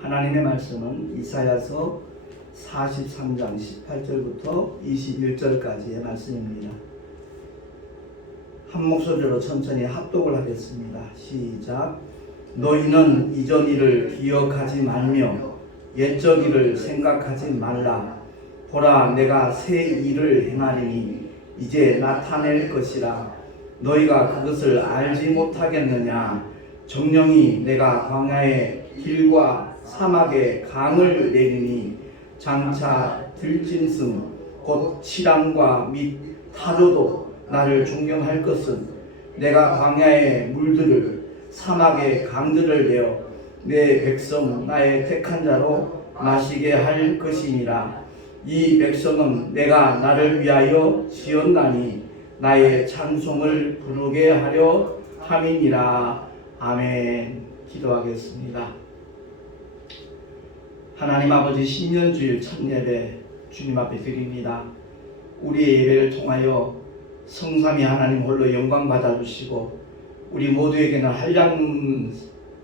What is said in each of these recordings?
하나님의 말씀은 이사야서 43장 18절부터 21절까지의 말씀입니다. 한 목소리로 천천히 합독을 하겠습니다. 시작. 너희는 이전 일을 기억하지 말며 옛적 일을 생각하지 말라. 보라, 내가 새 일을 행하리니 이제 나타낼 것이라. 너희가 그것을 알지 못하겠느냐. 정령이 내가 광야의 길과 사막에 강을 내리니 장차 들짐승 곧 치람과 및 타조도 나를 존경할 것은 내가 광야의 물들을 사막의 강들을 내어 내 백성 나의 택한 자로 마시게 할 것이니라. 이 백성은 내가 나를 위하여 지었나니 나의 찬송을 부르게 하려 함이니라. 아멘. 기도하겠습니다. 하나님 아버지, 신년주일 첫 예배 주님 앞에 드립니다. 우리의 예배를 통하여 성삼위 하나님 홀로 영광 받아주시고 우리 모두에게는 한량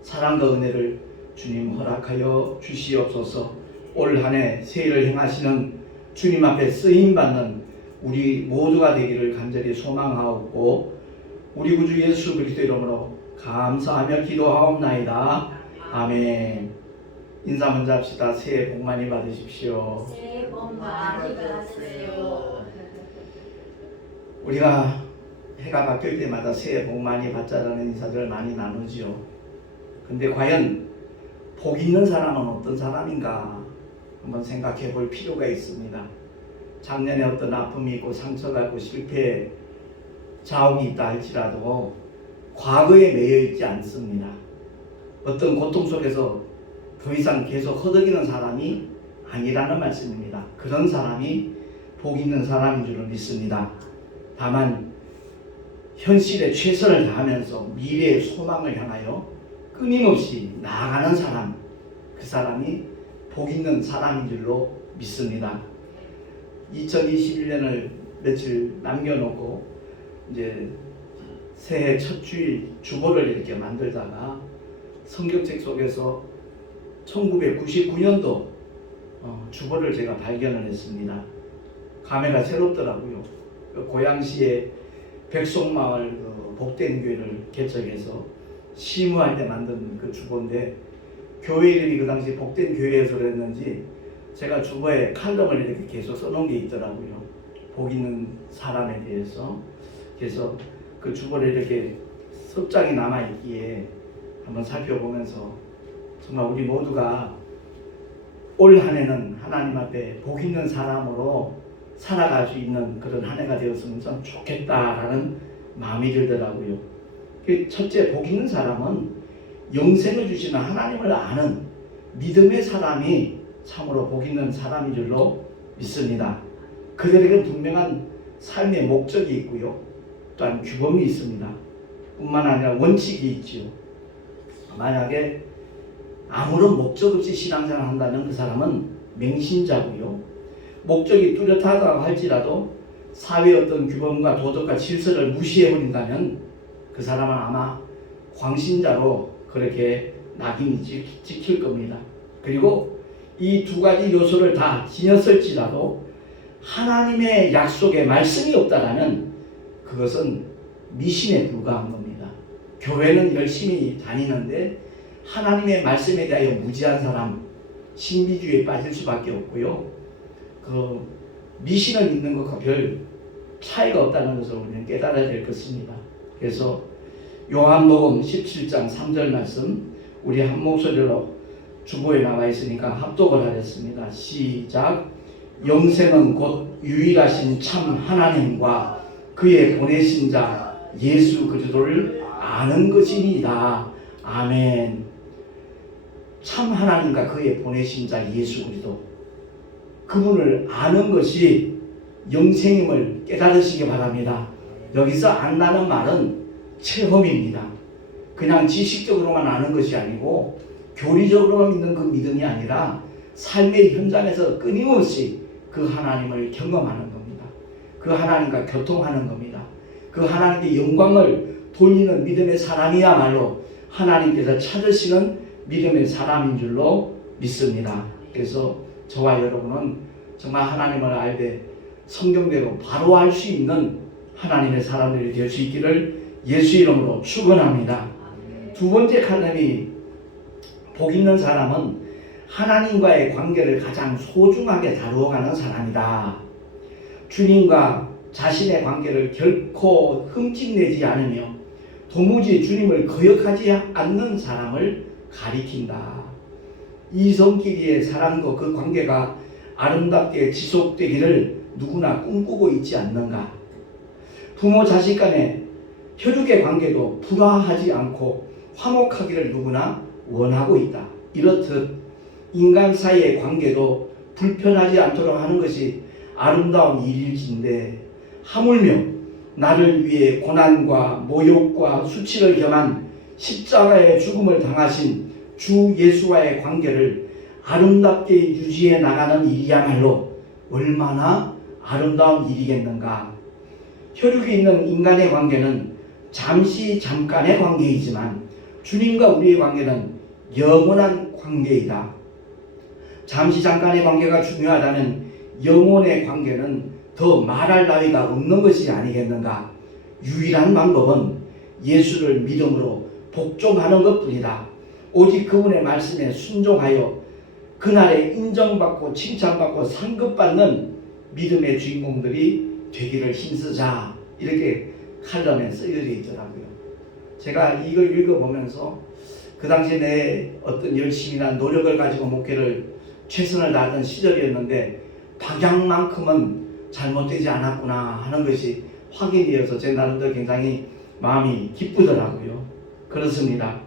사랑과 은혜를 주님 허락하여 주시옵소서. 올 한 해 새 일을 행하시는 주님 앞에 쓰임받는 우리 모두가 되기를 간절히 소망하옵고 우리 구주 예수 그리스도 이름으로 감사하며 기도하옵나이다. 아멘. 인사 먼저 합시다. 새해 복 많이 받으십시오. 새해 복 많이 받으세요. 우리가 해가 바뀔 때마다 새해 복 많이 받자라는 인사들을 많이 나누지요. 근데 과연 복 있는 사람은 어떤 사람인가 한번 생각해 볼 필요가 있습니다. 작년에 어떤 아픔이 있고 상처가 있고 실패, 자욱이 있다 할지라도 과거에 매여 있지 않습니다. 어떤 고통 속에서 더 이상 계속 허덕이는 사람이 아니라는 말씀입니다. 그런 사람이 복 있는 사람인 줄은 믿습니다. 다만 현실에 최선을 다하면서 미래의 소망을 향하여 끊임없이 나아가는 사람, 그 사람이 복 있는 사람인 줄로 믿습니다. 2021년을 며칠 남겨놓고 이제 새해 첫 주일 주보를 이렇게 만들다가 성경책 속에서 1999년도 주보를 제가 발견을 했습니다. 감회가 새롭더라고요. 그 고양시의 백송마을 그 복된 교회를 개척해서 시무할 때 만든 그 주보인데 교회 이름이 그 당시 복된 교회에서 그랬는지 제가 주보에 칼럼을 이렇게 계속 써놓은 게 있더라고요. 복 있는 사람에 대해서. 그래서 그 주보를 이렇게 섭장이 남아있기에 한번 살펴보면서 정말 우리 모두가 올 한 해는 하나님 앞에 복 있는 사람으로 살아갈 수 있는 그런 한 해가 되었으면 참 좋겠다라는 마음이 들더라고요. 첫째, 복 있는 사람은 영생을 주시는 하나님을 아는 믿음의 사람이 참으로 복 있는 사람인 줄로 믿습니다. 그들에게는 분명한 삶의 목적이 있고요. 또한 규범이 있습니다. 뿐만 아니라 원칙이 있지요. 만약에 아무런 목적 없이 신앙생활을 한다면 그 사람은 맹신자고요. 목적이 뚜렷하다고 할지라도 사회의 어떤 규범과 도덕과 질서를 무시해버린다면 그 사람은 아마 광신자로 그렇게 낙인이 찍힐 겁니다. 그리고 이 두 가지 요소를 다 지녔을지라도 하나님의 약속에 말씀이 없다라면 그것은 미신에 불과한 겁니다. 교회는 열심히 다니는데 하나님의 말씀에 대하여 무지한 사람, 신비주의에 빠질 수밖에 없고요. 그 미신을 믿는 것과 별 차이가 없다는 것을 우리는 깨달아야 될 것입니다. 그래서 요한복음 17장 3절 말씀 우리 한 목소리로 주보에 나와 있으니까 합독을 하겠습니다. 시작. 영생은 곧 유일하신 참 하나님과 그의 보내신 자 예수 그리스도를 아는 것이니이다. 아멘. 참 하나님과 그의 보내신 자 예수 그리스도, 그분을 아는 것이 영생임을 깨달으시기 바랍니다. 여기서 안다는 말은 체험입니다. 그냥 지식적으로만 아는 것이 아니고 교리적으로만 믿는 그 믿음이 아니라 삶의 현장에서 끊임없이 그 하나님을 경험하는 겁니다. 그 하나님과 교통하는 겁니다. 그 하나님께 영광을 돌리는 믿음의 사람이야말로 하나님께서 찾으시는 믿음의 사람인 줄로 믿습니다. 그래서 저와 여러분은 정말 하나님을 알되 성경대로 바로 알 수 있는 하나님의 사람들이 될 수 있기를 예수 이름으로 축원합니다. 두 번째 칼럼이 복 있는 사람은 하나님과의 관계를 가장 소중하게 다루어가는 사람이다. 주님과 자신의 관계를 결코 흠집내지 않으며 도무지 주님을 거역하지 않는 사람을 가리킨다. 이성끼리의 사랑도 그 관계가 아름답게 지속되기를 누구나 꿈꾸고 있지 않는가. 부모 자식 간의 혈육의 관계도 불화하지 않고 화목하기를 누구나 원하고 있다. 이렇듯 인간 사이의 관계도 불편하지 않도록 하는 것이 아름다운 일일진데 하물며 나를 위해 고난과 모욕과 수치를 겸한 십자가의 죽음을 당하신 주 예수와의 관계를 아름답게 유지해 나가는 일이야말로 얼마나 아름다운 일이겠는가. 혈육이 있는 인간의 관계는 잠깐의 관계이지만 주님과 우리의 관계는 영원한 관계이다. 잠깐의 관계가 중요하다면 영혼의 관계는 더 말할 나위가 없는 것이 아니겠는가. 유일한 방법은 예수를 믿음으로 복종하는 것뿐이다. 오직 그분의 말씀에 순종하여 그날에 인정받고 칭찬받고 상급받는 믿음의 주인공들이 되기를 힘쓰자. 이렇게 칼럼에 쓰여져 있더라고요. 제가 이걸 읽어보면서 그 당시 내 어떤 열심이나 노력을 가지고 목회를 최선을 다하던 시절이었는데 방향만큼은 잘못되지 않았구나 하는 것이 확인이 되어서 제 나름대로 굉장히 마음이 기쁘더라고요. 그렇습니다.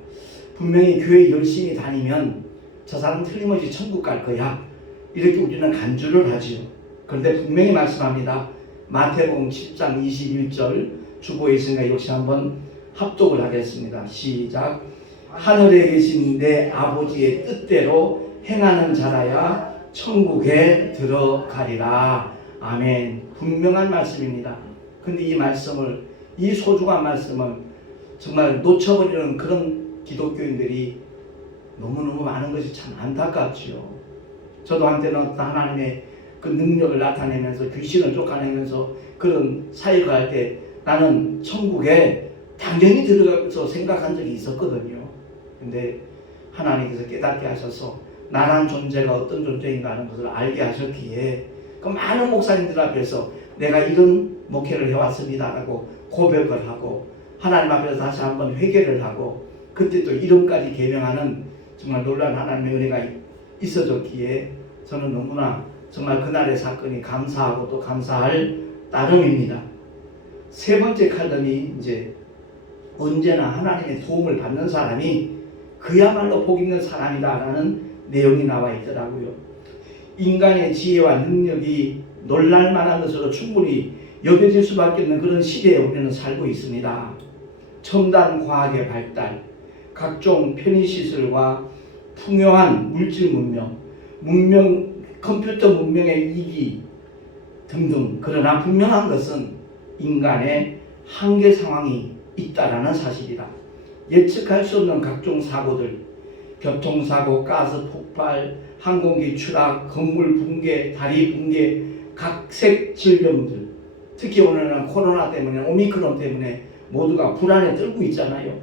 분명히 교회 열심히 다니면 저 사람 틀림없이 천국 갈 거야. 이렇게 우리는 간주를 하지요. 그런데 분명히 말씀합니다. 마태복음 10장 21절 주보에 있으니까 역시 한번 합독을 하겠습니다. 시작. 하늘에 계신 내 아버지의 뜻대로 행하는 자라야 천국에 들어가리라. 아멘. 분명한 말씀입니다. 근데 이 말씀을, 이 소중한 말씀을 정말 놓쳐버리는 그런 기독교인들이 너무너무 많은 것이 참 안타깝지요. 저도 한때는 하나님의 그 능력을 나타내면서 귀신을 쫓아내면서 그런 사역을 할 때 나는 천국에 당연히 들어가서 생각한 적이 있었거든요. 근데 하나님께서 깨닫게 하셔서 나란 존재가 어떤 존재인가 하는 것을 알게 하셨기에 그 많은 목사님들 앞에서 내가 이런 목회를 해왔습니다라고 고백을 하고 하나님 앞에서 다시 한번 회개를 하고 그때 또 이름까지 개명하는 정말 놀라운 하나님의 은혜가 있어졌기에 저는 너무나 정말 그날의 사건이 감사하고 또 감사할 따름입니다. 세 번째 칼럼이 이제 언제나 하나님의 도움을 받는 사람이 그야말로 복 있는 사람이다라는 내용이 나와 있더라고요. 인간의 지혜와 능력이 놀랄만한 것으로 충분히 여겨질 수밖에 없는 그런 시대에 우리는 살고 있습니다. 첨단 과학의 발달, 각종 편의시설과 풍요한 물질 문명, 컴퓨터 문명의 이기 등등. 그러나 분명한 것은 인간의 한계 상황이 있다라는 사실이다. 예측할 수 없는 각종 사고들, 교통사고, 가스 폭발, 항공기 추락, 건물 붕괴, 다리 붕괴, 각색 질병들, 특히 오늘은 코로나 때문에 오미크론 때문에 모두가 불안에 떨고 있잖아요.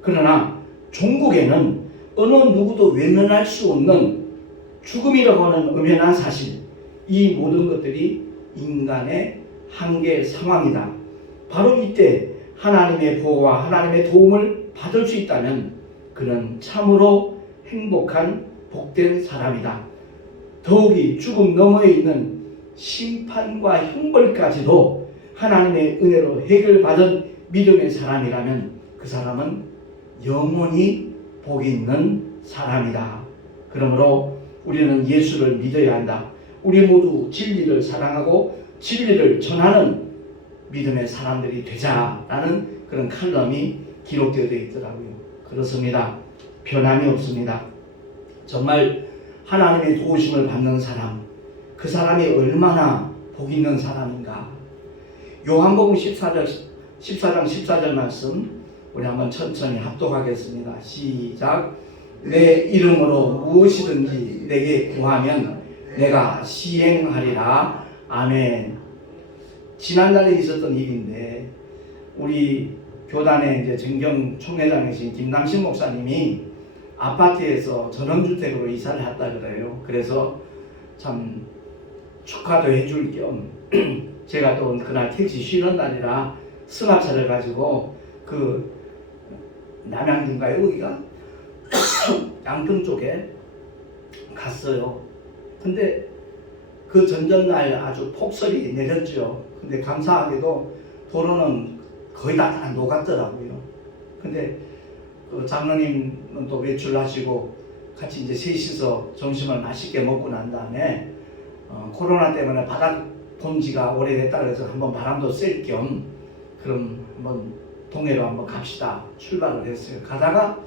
그러나 종국에는 어느 누구도 외면할 수 없는 죽음이라고 하는 엄연한 사실, 이 모든 것들이 인간의 한계 상황이다. 바로 이때 하나님의 보호와 하나님의 도움을 받을 수 있다면 그는 참으로 행복한 복된 사람이다. 더욱이 죽음 너머에 있는 심판과 형벌까지도 하나님의 은혜로 해결받은 믿음의 사람이라면 그 사람은 영원히 복 있는 사람이다. 그러므로 우리는 예수를 믿어야 한다. 우리 모두 진리를 사랑하고 진리를 전하는 믿음의 사람들이 되자라는 그런 칼럼이 기록되어 있더라고요. 그렇습니다. 변함이 없습니다. 정말 하나님의 도우심을 받는 사람, 그 사람이 얼마나 복 있는 사람인가. 요한복음 14장 14절 말씀 우리 한번 천천히 합독하겠습니다. 시작. 내 이름으로 무엇이든지 내게 구하면 내가 시행하리라. 아멘. 지난달에 있었던 일인데 우리 교단의 이제 정경 총회장이신 김남신 목사님이 아파트에서 전원주택으로 이사를 했다 그래요. 그래서 참 축하도 해줄 겸 제가 또 그날 택시 쉬는 날이라 승합차를 가지고 그 남양주인가요? 여기가 양평 쪽에 갔어요. 근데 그 전전날 아주 폭설이 내렸죠. 근데 감사하게도 도로는 거의 다 녹았더라고요. 근데 그 장로님은 또 외출하시고 같이 이제 셋이서 점심을 맛있게 먹고 난 다음에 코로나 때문에 바닥 본 지가 오래됐다 그래서 한번 바람도 쐴 겸 그럼 한번 동해로 한번 갑시다 출발을 했어요. 가다가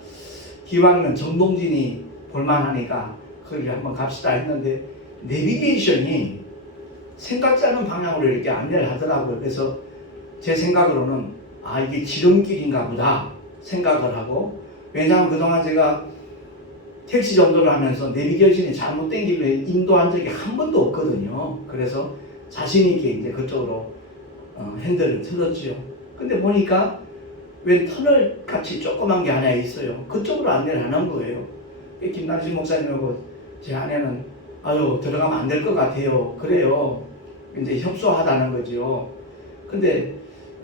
기왕이면 정동진이 볼만하니까 거기 한번 갑시다 했는데 내비게이션이 생각지 않은 방향으로 이렇게 안내를 하더라고요. 그래서 제 생각으로는 아 이게 지름길인가 보다 생각을 하고, 왜냐하면 그동안 제가 택시 전도를 하면서 내비게이션이 잘못된 길로 인도한 적이 한 번도 없거든요. 그래서 자신 있게 이제 그쪽으로 핸들을 틀었죠. 근데 보니까 웬 터널 같이 조그만 게 하나 있어요. 그쪽으로 안내를 하는 거예요. 김남신 목사님하고 제 아내는 아유 들어가면 안 될 것 같아요. 그래요. 이제 협소하다는 거죠. 근데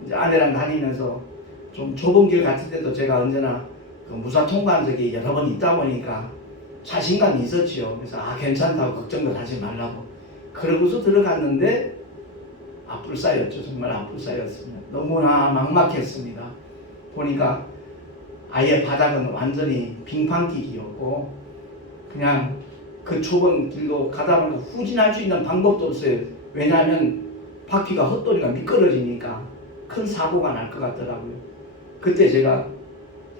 이제 아내랑 다니면서 좀 좁은 길 같은데도 제가 언제나 그 무사 통과한 적이 여러 번 있다 보니까 자신감이 있었지요. 그래서 아 괜찮다고 걱정을 하지 말라고 그러고서 들어갔는데 앞불싸였죠. 정말 앞불싸였습니다. 너무나 막막했습니다. 보니까 아예 바닥은 완전히 빙판길이었고 그냥 그 좁은 길로 가다 보니까 후진할 수 있는 방법도 없어요. 왜냐하면 바퀴가 헛돌이가 미끄러지니까 큰 사고가 날 것 같더라고요. 그때 제가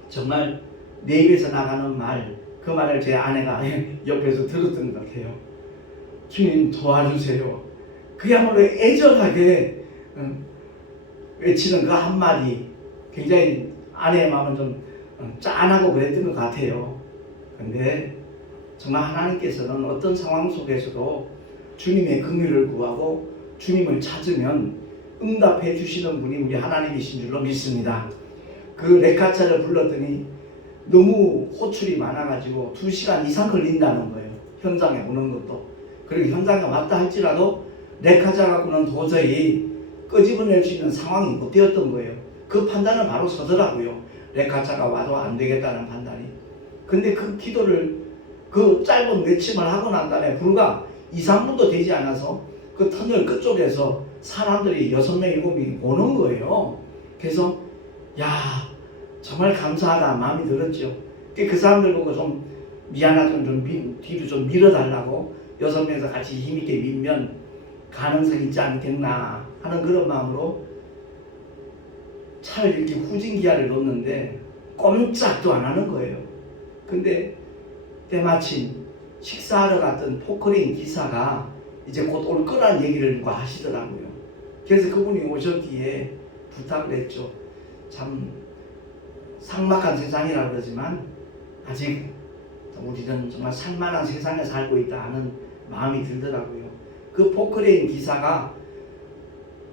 정말 내 입에서 나가는 말, 그 말을 제 아내가 옆에서 들었던 것 같아요. 주님 도와주세요. 그야말로 애절하게 외치는 그 한마디 굉장히 아내의 마음은 좀 짠하고 그랬던 것 같아요. 근데 정말 하나님께서는 어떤 상황 속에서도 주님의 긍휼을 구하고 주님을 찾으면 응답해 주시는 분이 우리 하나님이신 줄로 믿습니다. 그 레카차를 불렀더니 너무 호출이 많아가지고 2시간 이상 걸린다는 거예요. 현장에 오는 것도. 그리고 현장에 왔다 할지라도 레카차 갖고는 도저히 끄집어낼 수 있는 상황이 못 되었던 거예요. 그 판단은 바로 서더라고요. 레카차가 와도 안 되겠다는 판단이. 근데 그 기도를 그 짧은 외침을 하고 난 다음에 불과 2, 3분도 되지 않아서 그 터널 끝쪽에서 사람들이 6명, 7명이 오는 거예요. 그래서 야 정말 감사하다 마음이 들었죠. 그 사람들 보고 좀 미안하지만 좀 뒤로 좀 밀어달라고 6명에서 같이 힘있게 밀면 가능성이 있지 않겠나 하는 그런 마음으로 차를 이렇게 후진기아를 놓는데 꼼짝도 안 하는 거예요. 근데 때마침 식사하러 갔던 포크레인 기사가 이제 곧 올 거란 얘기를 누가 하시더라고요. 그래서 그분이 오셨기에 부탁을 했죠. 참 삭막한 세상이라 그러지만 아직 우리는 정말 살만한 세상에 살고 있다 하는 마음이 들더라고요. 그 포크레인 기사가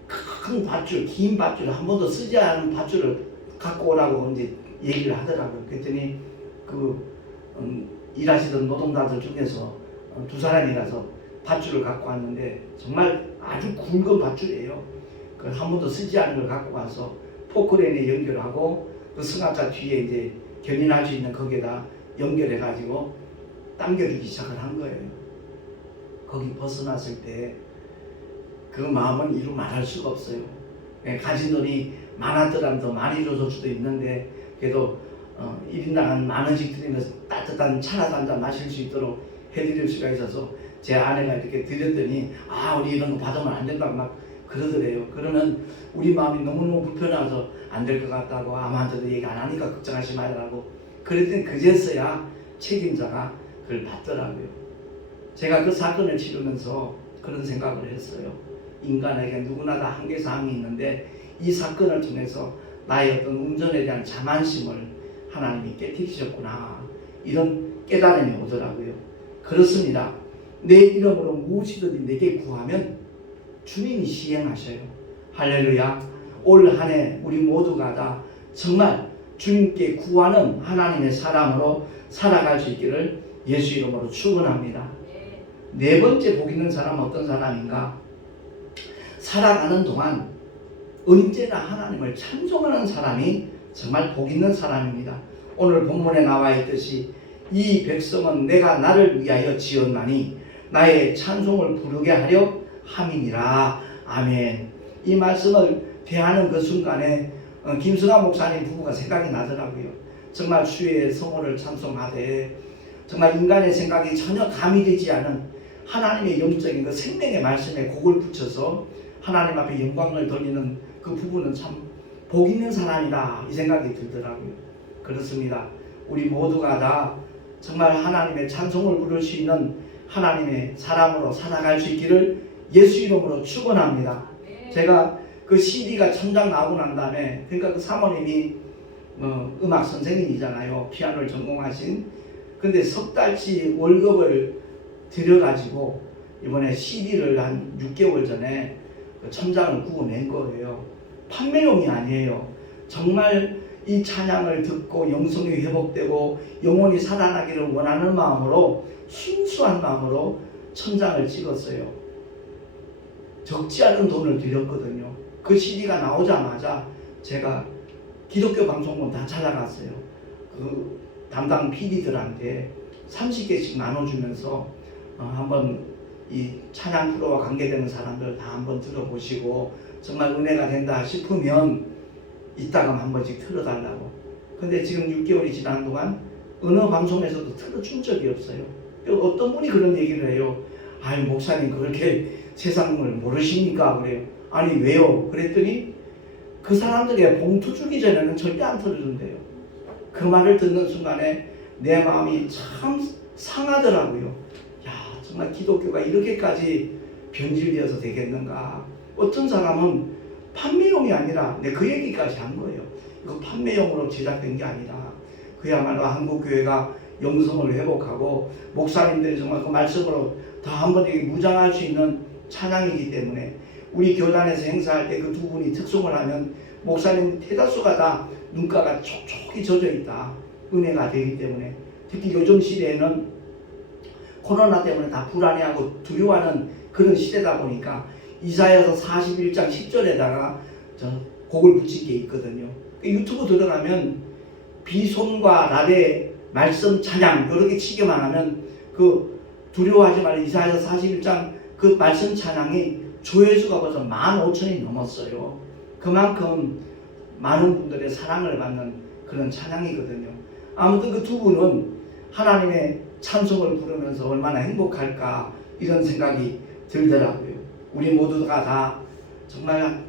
큰 밧줄, 긴 밧줄, 한 번도 쓰지 않은 밧줄을 갖고 오라고 이제 얘기를 하더라고요. 그랬더니 일하시던 노동자들 중에서 2사람이 가서 밧줄을 갖고 왔는데 정말 아주 굵은 밧줄이에요. 그 한 번도 쓰지 않은 걸 갖고 와서 포크레인에 연결하고 그 승합차 뒤에 이제 견인할 수 있는 거기에다 연결해 가지고 당겨주기 시작을 한 거예요. 거기 벗어났을 때 그 마음은 이루 말할 수가 없어요. 가진 돈이 많았더라면 더 많이 줘줄 수도 있는데 그래도 1인당 한 10,000원씩 드리면서 따뜻한 차라도 한잔 마실 수 있도록 해드릴 수가 있어서 제 아내가 이렇게 드렸더니 아 우리 이런 거 받으면 안 된다고 막 그러더래요. 그러면 우리 마음이 너무너무 불편해서 안 될 것 같다고 아무한테도 얘기 안 하니까 걱정하지 말라고 그랬더니 그제서야 책임자가 그걸 받더라고요. 제가 그 사건을 치르면서 그런 생각을 했어요. 인간에게 누구나 다 한계사항이 있는데 이 사건을 통해서 나의 어떤 운전에 대한 자만심을 하나님이 깨뜨리셨구나. 이런 깨달음이 오더라고요. 그렇습니다. 내 이름으로 무엇이든지 내게 구하면 주님이 시행하셔요. 할렐루야. 올 한 해 우리 모두가 다 정말 주님께 구하는 하나님의 사람으로 살아갈 수 있기를 예수 이름으로 축원합니다. 네 번째 복 있는 사람은 어떤 사람인가? 살아가는 동안 언제나 하나님을 찬송하는 사람이 정말 복 있는 사람입니다. 오늘 본문에 나와 있듯이 이 백성은 내가 나를 위하여 지었나니 나의 찬송을 부르게 하려 함이니라. 아멘. 이 말씀을 대하는 그 순간에 김승환 목사님 부부가 생각이 나더라고요. 정말 주의 성호를 찬송하되 정말 인간의 생각이 전혀 가미되지 않은 하나님의 영적인 그 생명의 말씀에 곡을 붙여서 하나님 앞에 영광을 돌리는 그 부부는 참 복 있는 사람이다 이 생각이 들더라고요. 그렇습니다. 우리 모두가 다 정말 하나님의 찬송을 부를 수 있는 하나님의 사람으로 살아갈 수 있기를 예수 이름으로 축원합니다. 제가 그 CD가 천장 나오고 난 다음에 그러니까 그 사모님이 음악 선생님이잖아요. 피아노를 전공하신. 근데 석 달치 월급을 들여가지고 이번에 CD를 한 6개월 전에 천장을 구워낸 거예요. 판매용이 아니에요. 정말 이 찬양을 듣고 영성이 회복되고 영혼이 살아나기를 원하는 마음으로 순수한 마음으로 천장을 찍었어요. 적지 않은 돈을 들였거든요. 그 CD가 나오자마자 제가 기독교 방송국 다 찾아갔어요. 그 담당 PD들한테 30개씩 나눠주면서 한번 이 찬양 프로와 관계되는 사람들 다 한번 들어보시고 정말 은혜가 된다 싶으면 이따가 한 번씩 틀어달라고. 근데 지금 6개월이 지난 동안 어느 방송에서도 틀어준 적이 없어요. 어떤 분이 그런 얘기를 해요. 아니 목사님 그렇게 세상을 모르십니까? 그래요. 아니 왜요? 그랬더니 그 사람들이 봉투 주기 전에는 절대 안 틀어준대요. 그 말을 듣는 순간에 내 마음이 참 상하더라고요. 야 정말 기독교가 이렇게까지 변질되어서 되겠는가. 어떤 사람은 판매용이 아니라 그 얘기까지 한 거예요. 이거 판매용으로 제작된 게 아니라 그야말로 한국교회가 영성을 회복하고 목사님들이 정말 그 말씀으로 다 한번 무장할 수 있는 찬양이기 때문에 우리 교단에서 행사할 때 그 두 분이 특송을 하면 목사님 대다수가 다 눈가가 촉촉히 젖어 있다. 은혜가 되기 때문에 특히 요즘 시대에는 코로나 때문에 다 불안해하고 두려워하는 그런 시대다 보니까 이사야서 41장 10절에다가 곡을 붙인 게 있거든요. 유튜브 들어가면 비손과 라데 말씀 찬양 이렇게 치기만 하면 그 두려워하지 말라 이사야서 41장 그 말씀 찬양이 조회수가 벌써 15,000이 넘었어요. 그만큼 많은 분들의 사랑을 받는 그런 찬양이거든요. 아무튼 그 두 분은 하나님의 찬송을 부르면서 얼마나 행복할까 이런 생각이 들더라고요. 우리 모두가 다 정말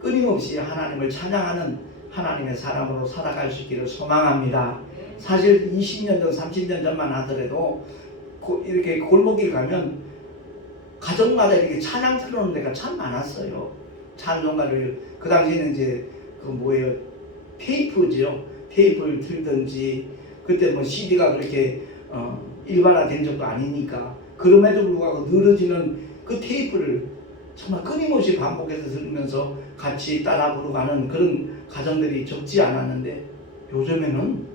끊임없이 하나님을 찬양하는 하나님의 사람으로 살아갈 수 있기를 소망합니다. 사실 20년 전, 30년 전만 하더라도 이렇게 골목길 가면 가정마다 이렇게 찬양 틀어놓는 데가 참 많았어요. 찬송가를 그 당시에는 이제 그 뭐예요 테이프죠. 테이프를 틀든지 그때 뭐 CD가 그렇게 일반화된 적도 아니니까 그럼에도 불구하고 늘어지는 그 테이프를 정말 끊임없이 반복해서 들으면서 같이 따라 부르가는 그런 가정들이 적지 않았는데 요즘에는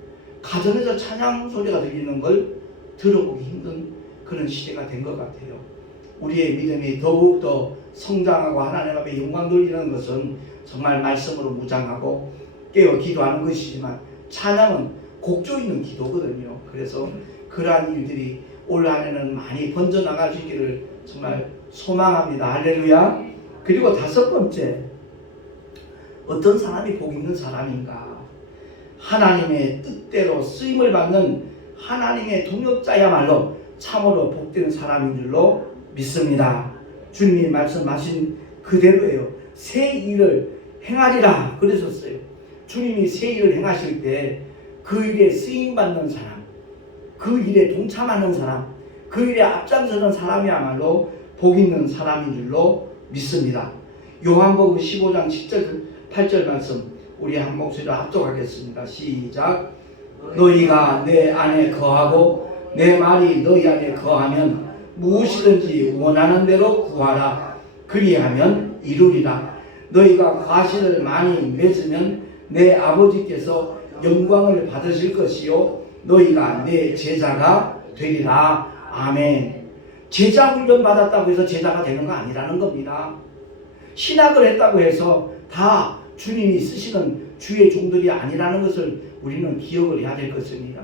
가정에서 찬양 소리가 들리는 걸 들어보기 힘든 그런 시대가 된 것 같아요. 우리의 믿음이 더욱더 성장하고 하나님 앞에 영광 돌리는 것은 정말 말씀으로 무장하고 깨어 기도하는 것이지만 찬양은 곡조 있는 기도거든요. 그래서 그러한 일들이 올 한해는 많이 번져나갈 수 있기를 정말 소망합니다. 할렐루야. 그리고 다섯 번째, 어떤 사람이 복 있는 사람인가? 하나님의 뜻대로 쓰임을 받는 하나님의 동역자야말로 참으로 복된 사람인 줄로 믿습니다. 주님이 말씀하신 그대로예요. 새 일을 행하리라 그러셨어요. 주님이 새 일을 행하실 때 그 일에 쓰임받는 사람, 그 일에 동참하는 사람, 그 일에 앞장서는 사람이야말로 복 있는 사람인 줄로 믿습니다. 요한복음 15장 10절 8절 말씀 우리 한 목소리로 합독하겠습니다. 시작. 너희가 내 안에 거하고 내 말이 너희 안에 거하면 무엇이든지 원하는 대로 구하라. 그리하면 이루리라. 너희가 과실을 많이 맺으면 내 아버지께서 영광을 받으실 것이요 너희가 내 제자가 되리라. 아멘. 제자 훈련 받았다고 해서 제자가 되는 거 아니라는 겁니다. 신학을 했다고 해서 다 주님이 쓰시는 주의 종들이 아니라는 것을 우리는 기억을 해야 될 것입니다.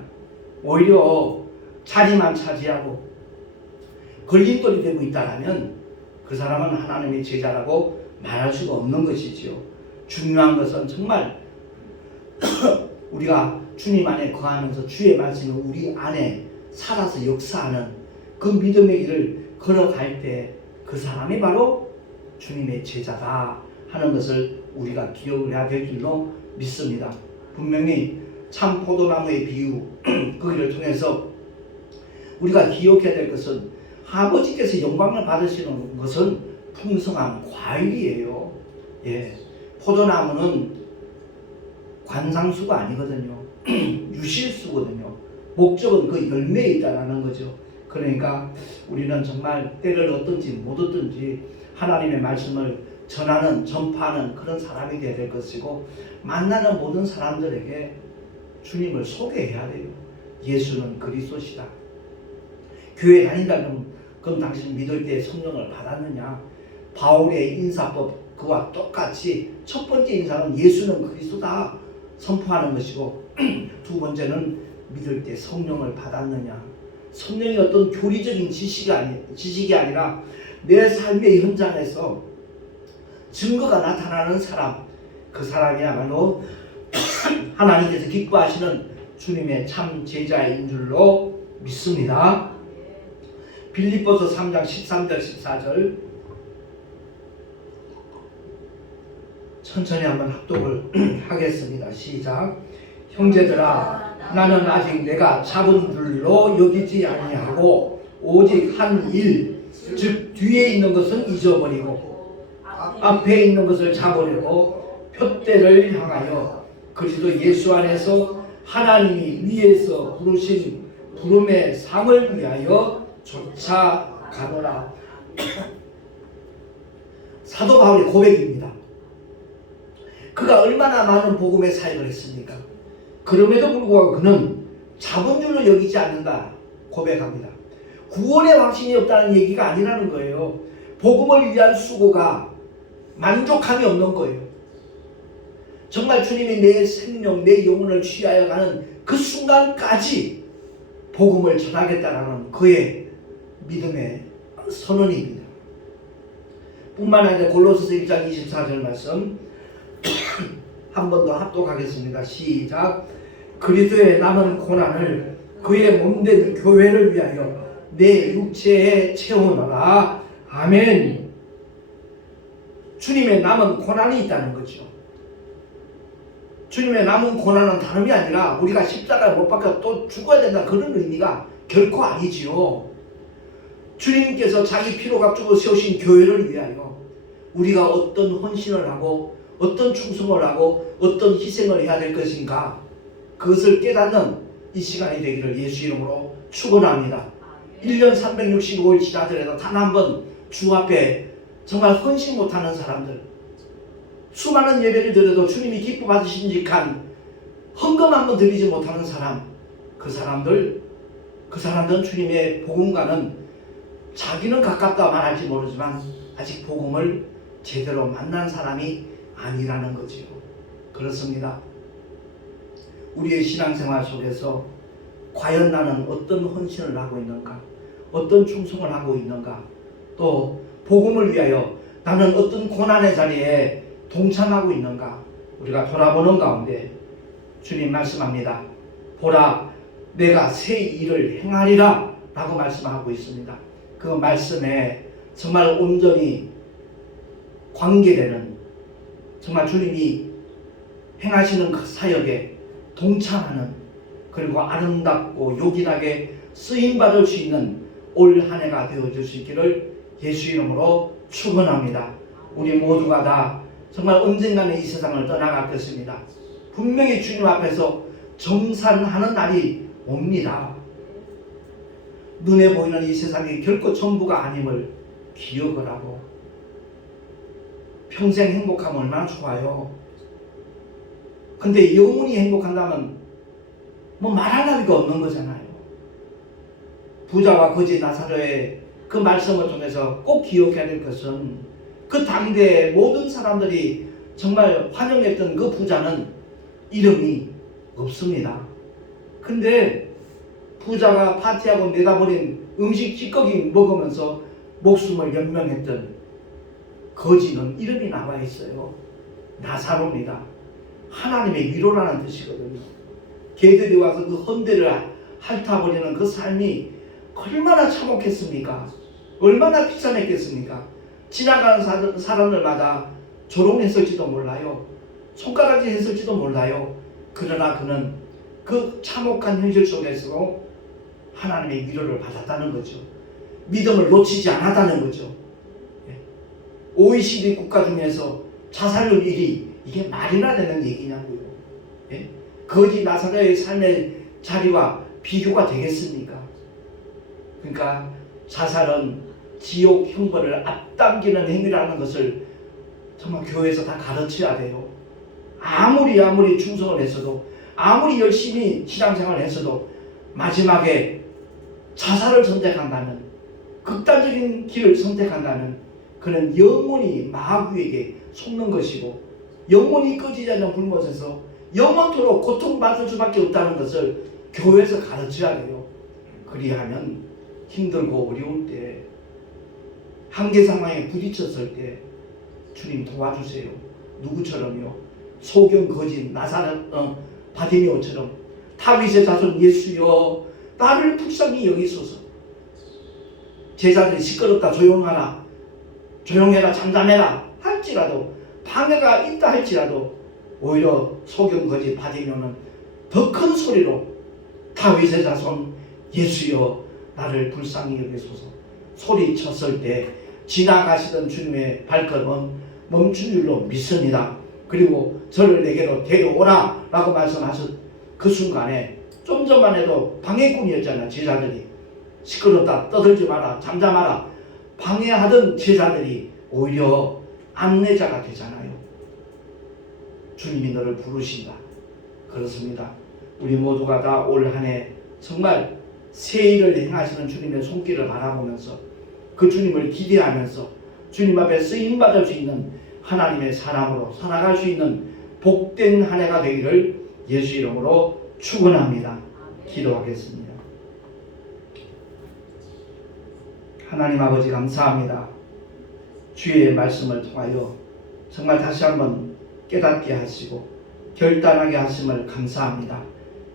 오히려 자리만 차지하고 걸림돌이 되고 있다면 그 사람은 하나님의 제자라고 말할 수가 없는 것이지요. 중요한 것은 정말 우리가 주님 안에 거하면서 주의 말씀을 우리 안에 살아서 역사하는 그 믿음의 길을 걸어갈 때 그 사람이 바로 주님의 제자다 하는 것을 우리가 기억을 해야 될 줄로 믿습니다. 분명히 참 포도나무의 비유 거기를 통해서 우리가 기억해야 될 것은 아버지께서 영광을 받으시는 것은 풍성한 과일이에요. 예, 포도나무는 관상수가 아니거든요. 유실수거든요. 목적은 그 열매에 있다는 거죠. 그러니까 우리는 정말 때를 얻든지 못 얻든지 하나님의 말씀을 전하는, 전파하는 그런 사람이 되어야 될 것이고, 만나는 모든 사람들에게 주님을 소개해야 돼요. 예수는 그리스도시다. 교회 다닌다면 그럼 당신 믿을 때 성령을 받았느냐? 바울의 인사법 그와 똑같이 첫 번째 인사는 예수는 그리스도다 선포하는 것이고, 두 번째는 믿을 때 성령을 받았느냐? 성령이 어떤 교리적인 지식이 아니라 내 삶의 현장에서 증거가 나타나는 사람, 그 사람이야말로 하나님께서 기뻐하시는 주님의 참 제자인 줄로 믿습니다. 빌립보서 3장 13절 14절 천천히 한번 합독을 하겠습니다. 시작. 형제들아, 나는 아직 내가 잡은 줄로 여기지 아니하고 오직 한 일, 즉 뒤에 있는 것은 잊어버리고 앞에 있는 것을 잡으려고 표대를 향하여 그리스도 예수 안에서 하나님이 위에서 부르신 부름의 상을 위하여 쫓아가노라. 사도 바울의 고백입니다. 그가 얼마나 많은 복음의 사역을 했습니까? 그럼에도 불구하고 그는 잡은 줄로 여기지 않는다 고백합니다. 구원의 확신이 없다는 얘기가 아니라는 거예요. 복음을 위한 수고가 만족함이 없는 거예요. 정말 주님이 내 생명, 내 영혼을 취하여 가는 그 순간까지 복음을 전하겠다라는 그의 믿음의 선언입니다. 뿐만 아니라 골로새서 1장 24절 말씀 한 번 더 합독하겠습니다. 시작. 그리스도의 남은 고난을 그의 몸된 교회를 위하여 내 육체에 채우노라. 아멘. 주님의 남은 고난이 있다는 거죠. 주님의 남은 고난은 다름이 아니라 우리가 십자가에 못 박혀 또 죽어야 된다 그런 의미가 결코 아니지요. 주님께서 자기 피로 값주고 세우신 교회를 위하여 우리가 어떤 헌신을 하고 어떤 충성을 하고 어떤 희생을 해야 될 것인가, 그것을 깨닫는 이 시간이 되기를 예수 이름으로 축원합니다. 1년 365일 지나더라도 단 한 번 주 앞에 정말 헌신 못하는 사람들, 수많은 예배를 드려도 주님이 기뻐 받으신직한 헌금 한 번 드리지 못하는 사람, 그 사람들은 주님의 복음과는 자기는 가깝다 말할지 모르지만 아직 복음을 제대로 만난 사람이 아니라는 거지요. 그렇습니다. 우리의 신앙생활 속에서 과연 나는 어떤 헌신을 하고 있는가, 어떤 충성을 하고 있는가, 또 복음을 위하여 나는 어떤 고난의 자리에 동참하고 있는가, 우리가 돌아보는 가운데 주님 말씀합니다. 보라, 내가 새 일을 행하리라 라고 말씀하고 있습니다. 그 말씀에 정말 온전히 관계되는, 정말 주님이 행하시는 그 사역에 동참하는, 그리고 아름답고 요긴하게 쓰임받을 수 있는 올 한 해가 되어줄 수 있기를 예수 이름으로 축원합니다. 우리 모두가 다 정말 언젠가는 이 세상을 떠나갈 것입니다. 분명히 주님 앞에서 정산하는 날이 옵니다. 눈에 보이는 이 세상이 결코 전부가 아님을 기억을 하고 평생 행복하면 얼마나 좋아요. 근데 영원히 행복한다면 뭐 말할 나위가 없는 거잖아요. 부자와 거지 나사로의 그 말씀을 통해서 꼭 기억해야 될 것은 그 당대의 모든 사람들이 정말 환영했던 그 부자는 이름이 없습니다. 근데 부자가 파티하고 내다버린 음식 찌꺼기 먹으면서 목숨을 연명했던 거지는 이름이 나와 있어요. 나사로입니다. 하나님의 위로라는 뜻이거든요. 개들이 와서 그 헌대를 핥아버리는 그 삶이 얼마나 참혹했습니까? 얼마나 비참했겠습니까? 지나가는 사람들마다 조롱했을지도 몰라요. 손가락질 했을지도 몰라요. 그러나 그는 그 참혹한 현실 속에서 하나님의 위로를 받았다는 거죠. 믿음을 놓치지 않았다는 거죠. OECD 국가 중에서 자살률 1위, 이게 말이나 되는 얘기냐고요. 거지 나사로의 삶의 자리와 비교가 되겠습니까? 그러니까 자살은 지옥 형벌을 앞당기는 행위라는 것을 정말 교회에서 다 가르쳐야 돼요. 아무리 충성을 했어도, 아무리 열심히 신앙생활을 했어도 마지막에 자살을 선택한다면, 극단적인 길을 선택한다면 그는 영원히 마귀에게 속는 것이고 영원히 꺼지지 않는 불못에서 영원토록 고통받을 수밖에 없다는 것을 교회에서 가르쳐야 돼요. 그리하면 힘들고 어려울 때, 한계 상황에 부딪혔을 때 주님 도와주세요. 누구처럼요? 소경 거진 나사렛 바디메오처럼 다윗의 자손 예수여 나를 불쌍히 여기소서. 제자들이 시끄럽다 조용해라 잠잠해라 할지라도, 방해가 있다 할지라도 오히려 소경 거짓 바디메오는 더 큰 소리로 다윗의 자손 예수여 나를 불쌍히 여기소서 소리쳤을 때 지나가시던 주님의 발걸음은 멈춘 줄로 믿습니다. 그리고 저를 내게로 데려오라 라고 말씀하신 그 순간에 좀 전만 해도 방해꾼이었잖아요. 제자들이 시끄럽다 떠들지 마라 잠잠하라 방해하던 제자들이 오히려 안내자가 되잖아요. 주님이 너를 부르신다. 그렇습니다. 우리 모두가 다 올 한 해 정말 새 일을 행하시는 주님의 손길을 바라보면서 그 주님을 기대하면서 주님 앞에 쓰임받을 수 있는 하나님의 사람으로 살아갈 수 있는 복된 한 해가 되기를 예수 이름으로 축원합니다. 기도하겠습니다. 하나님 아버지 감사합니다. 주의 말씀을 통하여 정말 다시 한번 깨닫게 하시고 결단하게 하심을 감사합니다.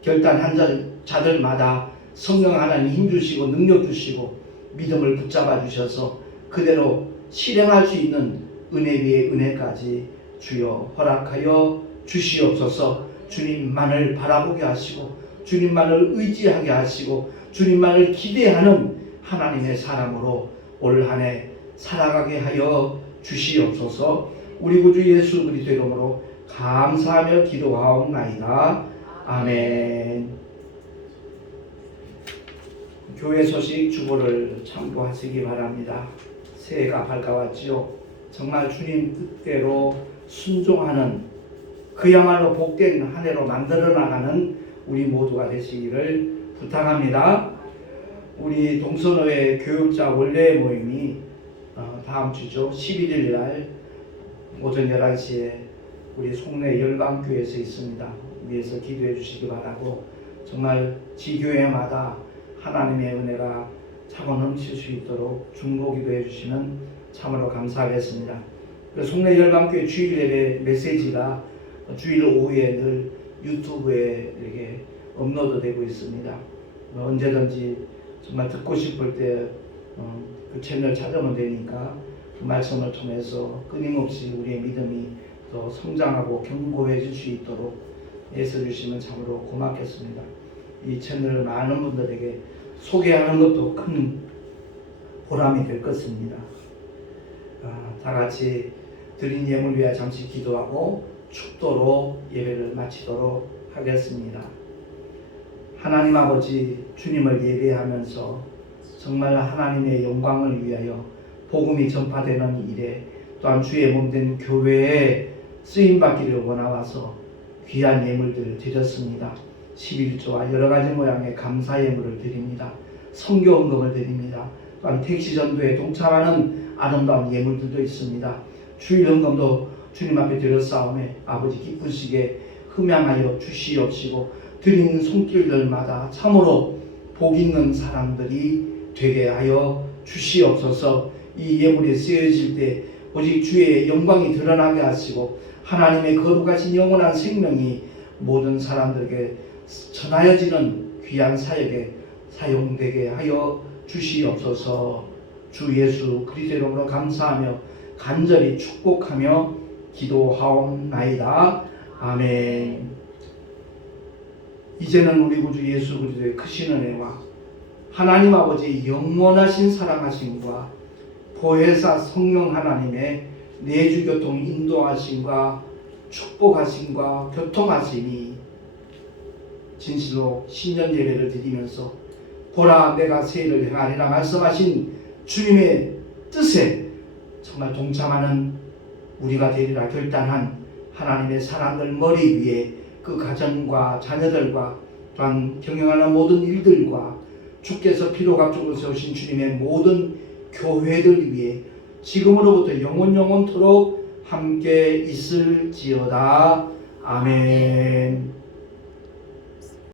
결단한 자들마다 성령 하나님 힘 주시고 능력 주시고 믿음을 붙잡아 주셔서 그대로 실행할 수 있는 은혜 위에 은혜까지 주여 허락하여 주시옵소서. 주님만을 바라보게 하시고 주님만을 의지하게 하시고 주님만을 기대하는 하나님의 사람으로 올 한 해 살아가게 하여 주시옵소서. 우리 구주 예수 그리스도 이름으로 감사하며 기도하옵나이다. 아멘. 교회 소식 주보를 참고하시기 바랍니다. 새해가 밝아왔지요. 정말 주님 뜻대로 순종하는 그야말로 복된 한 해로 만들어 나가는 우리 모두가 되시기를 부탁합니다. 우리 동선호의 교육자 원래 모임이 다음 주죠. 11일 날 오전 11시에 우리 송내 열방교회에서 있습니다. 위에서 기도해 주시기 바라고, 정말 지교회마다 하나님의 은혜가 차고 넘칠 수 있도록 중보기도 해주시면 참으로 감사하겠습니다. 송내 열방교회 주일 예배 메시지가 주일 오후에 늘 유튜브에 이렇게 업로드 되고 있습니다. 언제든지 정말 듣고 싶을 때 그 채널 찾으면 되니까 그 말씀을 통해서 끊임없이 우리의 믿음이 더 성장하고 견고해질 수 있도록 애써주시면 참으로 고맙겠습니다. 이 채널을 많은 분들에게 소개하는 것도 큰 보람이 될 것입니다. 다 같이 드린 예물 위하여 잠시 기도하고 축도로 예배를 마치도록 하겠습니다. 하나님 아버지, 주님을 예배하면서 정말 하나님의 영광을 위하여 복음이 전파되는 일에 또한 주의 몸된 교회에 쓰임받기를 원하와서 귀한 예물들을 드렸습니다. 11조와 여러가지 모양의 감사 예물을 드립니다. 선교헌금을 드립니다. 또한 택시 전도에 동참하는 아름다운 예물들도 있습니다. 주일 헌금도 주님 앞에 드렸사오매 아버지 기쁘시게 흠양하여 주시옵시고 드리는 손길들마다 참으로 복 있는 사람들이 되게 하여 주시옵소서. 이 예물이 쓰여질 때 오직 주의 영광이 드러나게 하시고 하나님의 거룩하신 영원한 생명이 모든 사람들에게 전하여지는 귀한 사역에 사용되게 하여 주시옵소서. 주 예수 그리스도 이름으로 감사하며 간절히 축복하며 기도하옵나이다. 아멘. 이제는 우리 구주 예수 그리스도의 크신 은혜와 하나님 아버지의 영원하신 사랑하심과 보혜사 성령 하나님의 내주교통 인도하심과 축복하심과 교통하심이 진실로 신년 예배를 드리면서 보라 내가 새해를 행하리라 말씀하신 주님의 뜻에 정말 동참하는 우리가 되리라 결단한 하나님의 사람들 머리 위에 그 가정과 자녀들과 또한 경영하는 모든 일들과 주께서 피로각적으로 세우신 주님의 모든 교회들 위해 지금으로부터 영원토록 함께 있을지어다. 아멘.